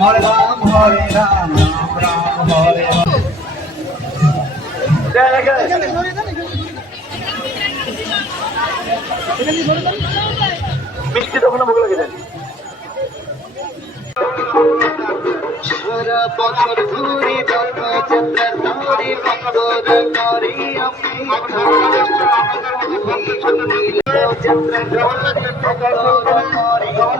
হরে রাম হরে রাম রাম হরে মিষ্টি তখন ভোগ লাগে দেন সারা বছর ঘুরি ধর্মযাত্রা ধরি মঙ্গল করি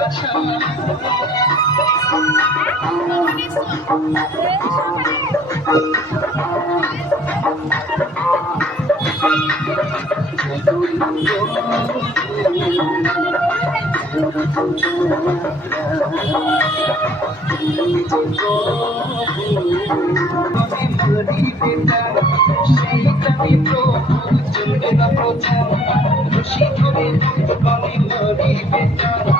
She come in, the body, body, bend down.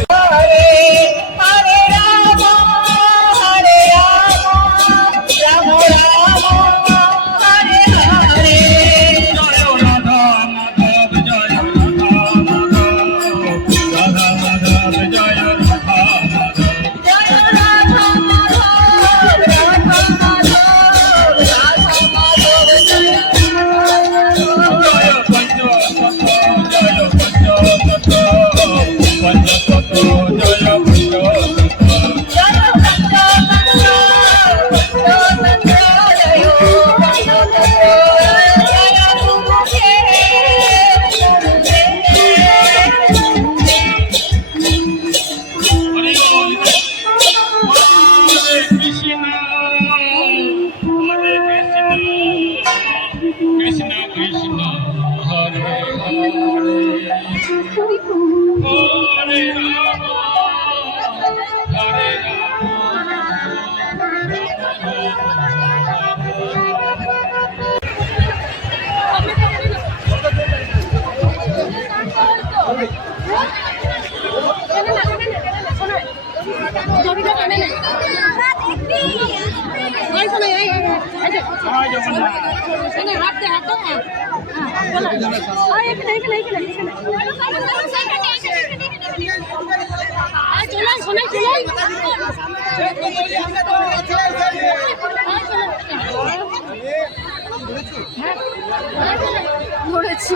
Krishna Hare Hare Ram Hare Thank you. ধরেছি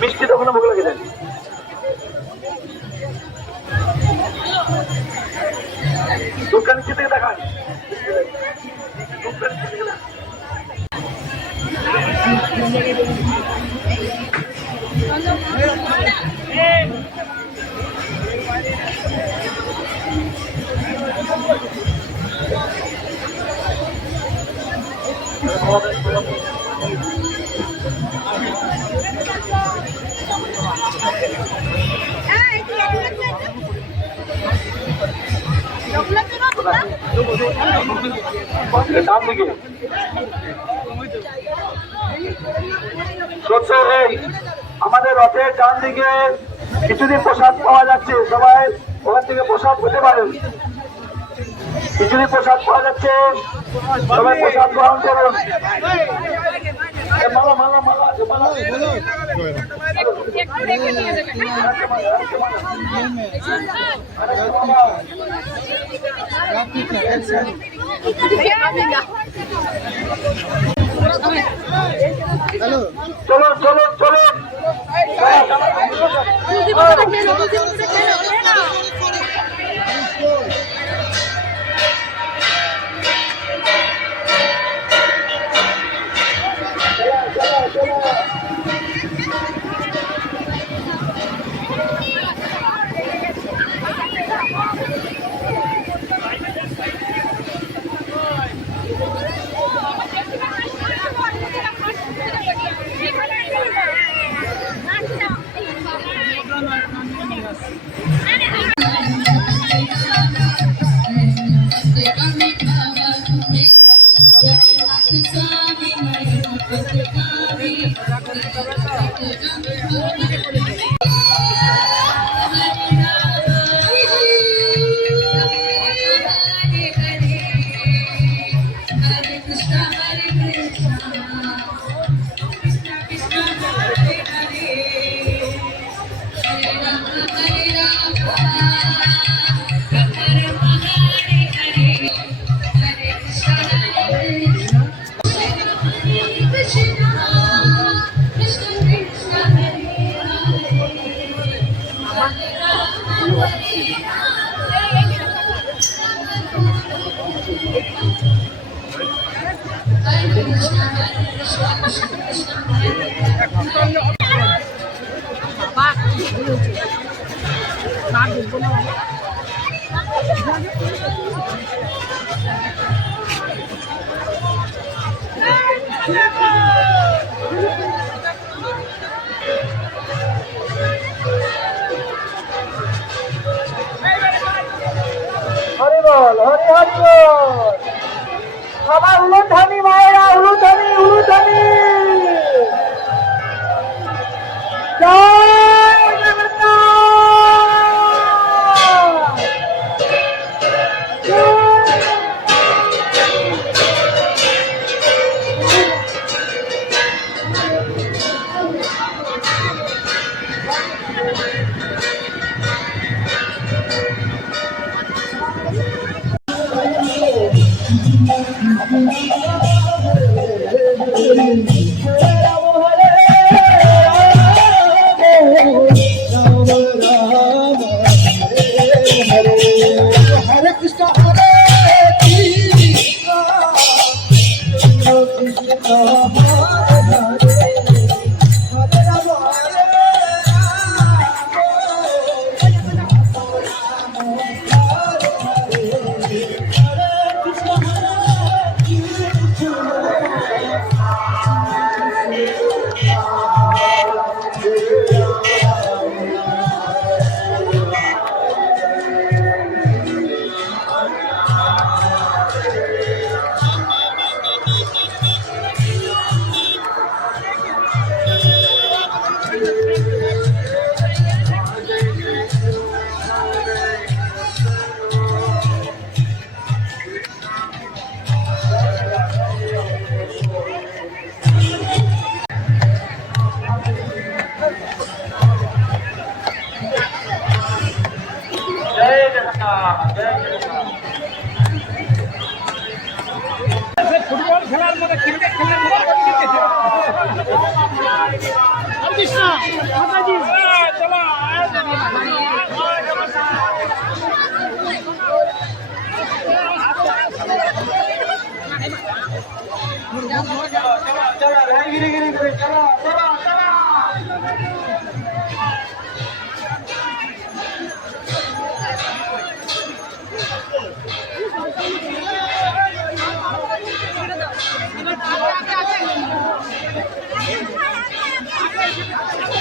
মিষ্টি তখন মুখ লেগে দেন। দোকান থেকে দেখান। থেকে দেখান। আমাদের রথের ডান দিকে কিছুদিন প্রসাদ পাওয়া যাচ্ছে, সবাই ওখান থেকে প্রসাদ পেতে পারেন। কিছুদিন প্রসাদ পাওয়া যাচ্ছে, সবাই প্রসাদ গ্রহণ করুন। এ মালা মালা মালা হরি বল হরি হরি বল। সবাই উলুধ্বনি মায়েরা あっ! ফুটবল খেলার মধ্যে ক্রিকেট খেলার মধ্যে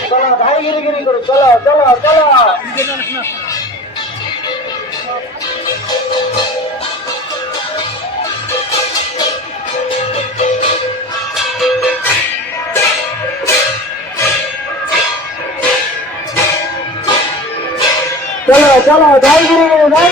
চলো ভাই গিরি গিরি করে চলো চলো চলো। চলো চলো ভাই গিরি ভাই